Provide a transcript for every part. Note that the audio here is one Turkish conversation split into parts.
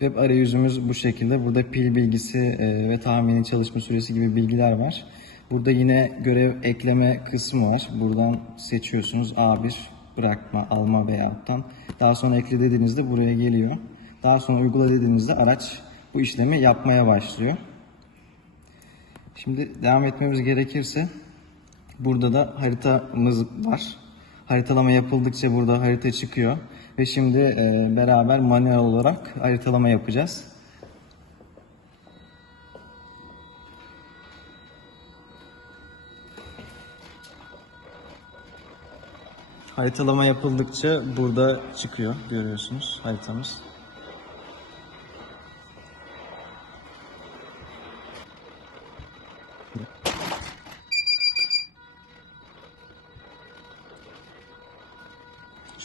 Web arayüzümüz bu şekilde. Burada pil bilgisi e, ve tahmini çalışma süresi gibi bilgiler var. Burada yine görev ekleme kısmı var. Buradan seçiyorsunuz A1 bırakma, alma veyauttan. Daha sonra ekle dediğinizde buraya geliyor. Daha sonra uygula dediğinizde araç bu işlemi yapmaya başlıyor. Şimdi devam etmemiz gerekirse burada da haritamız var. Haritalama yapıldıkça burada harita çıkıyor ve şimdi e, beraber manuel olarak haritalama yapacağız. Haritalama yapıldıkça burada çıkıyor görüyorsunuz haritamız.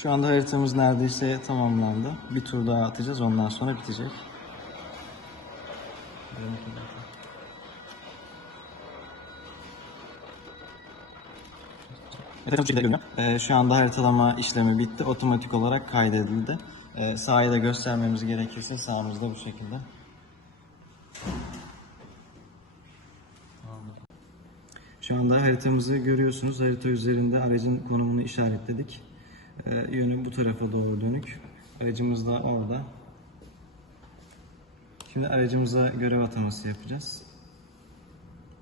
Şu anda haritamız neredeyse tamamlandı. Bir tur daha atacağız ondan sonra bitecek. Evet, bu şekilde. Ee, şu anda haritalama işlemi bitti. Otomatik olarak kaydedildi. Ee, da göstermemiz gerekirse sağımızda bu şekilde. Şu anda haritamızı görüyorsunuz. Harita üzerinde aracın konumunu işaretledik. Ee, yönü bu tarafa doğru dönük. Aracımız da orada. Şimdi aracımıza görev ataması yapacağız.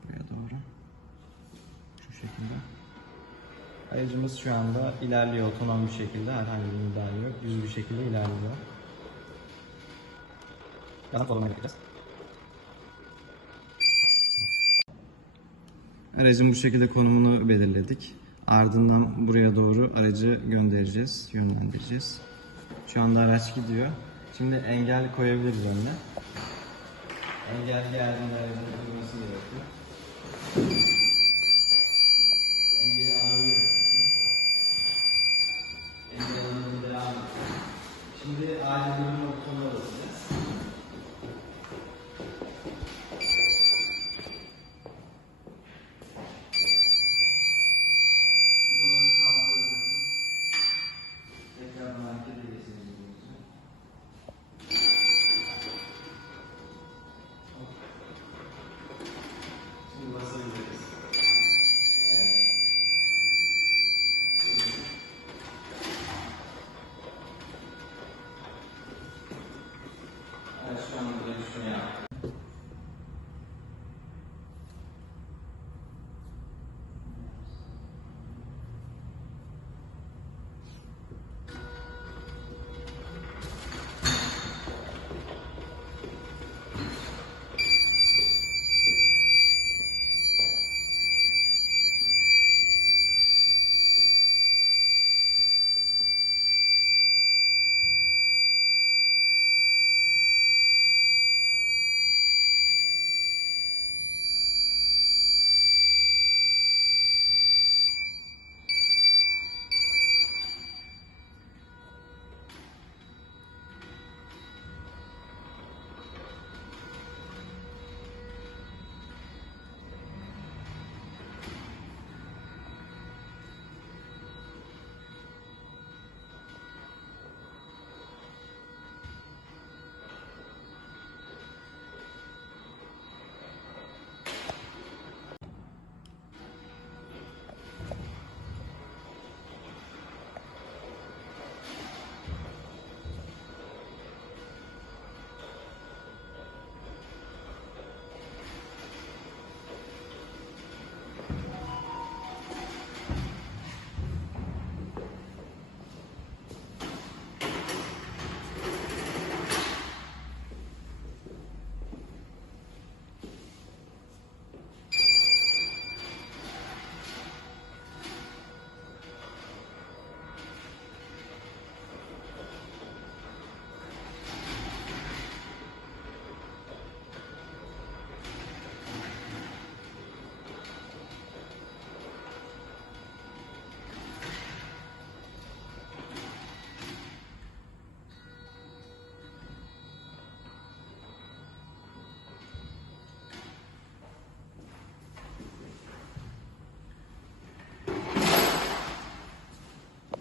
Buraya doğru. Şu şekilde. Aracımız şu anda ilerliyor otonom bir şekilde. Herhangi bir müdahale yok. Düz bir şekilde ilerliyor. Daha kolama yapacağız. Aracın bu şekilde konumunu belirledik. Ardından buraya doğru aracı göndereceğiz, yönlendireceğiz. Şu anda araç gidiyor. Şimdi engel koyabiliriz önüne. Engel geldiğinde aracın durması gerekiyor. Evet, şu anda da şunu yaptık.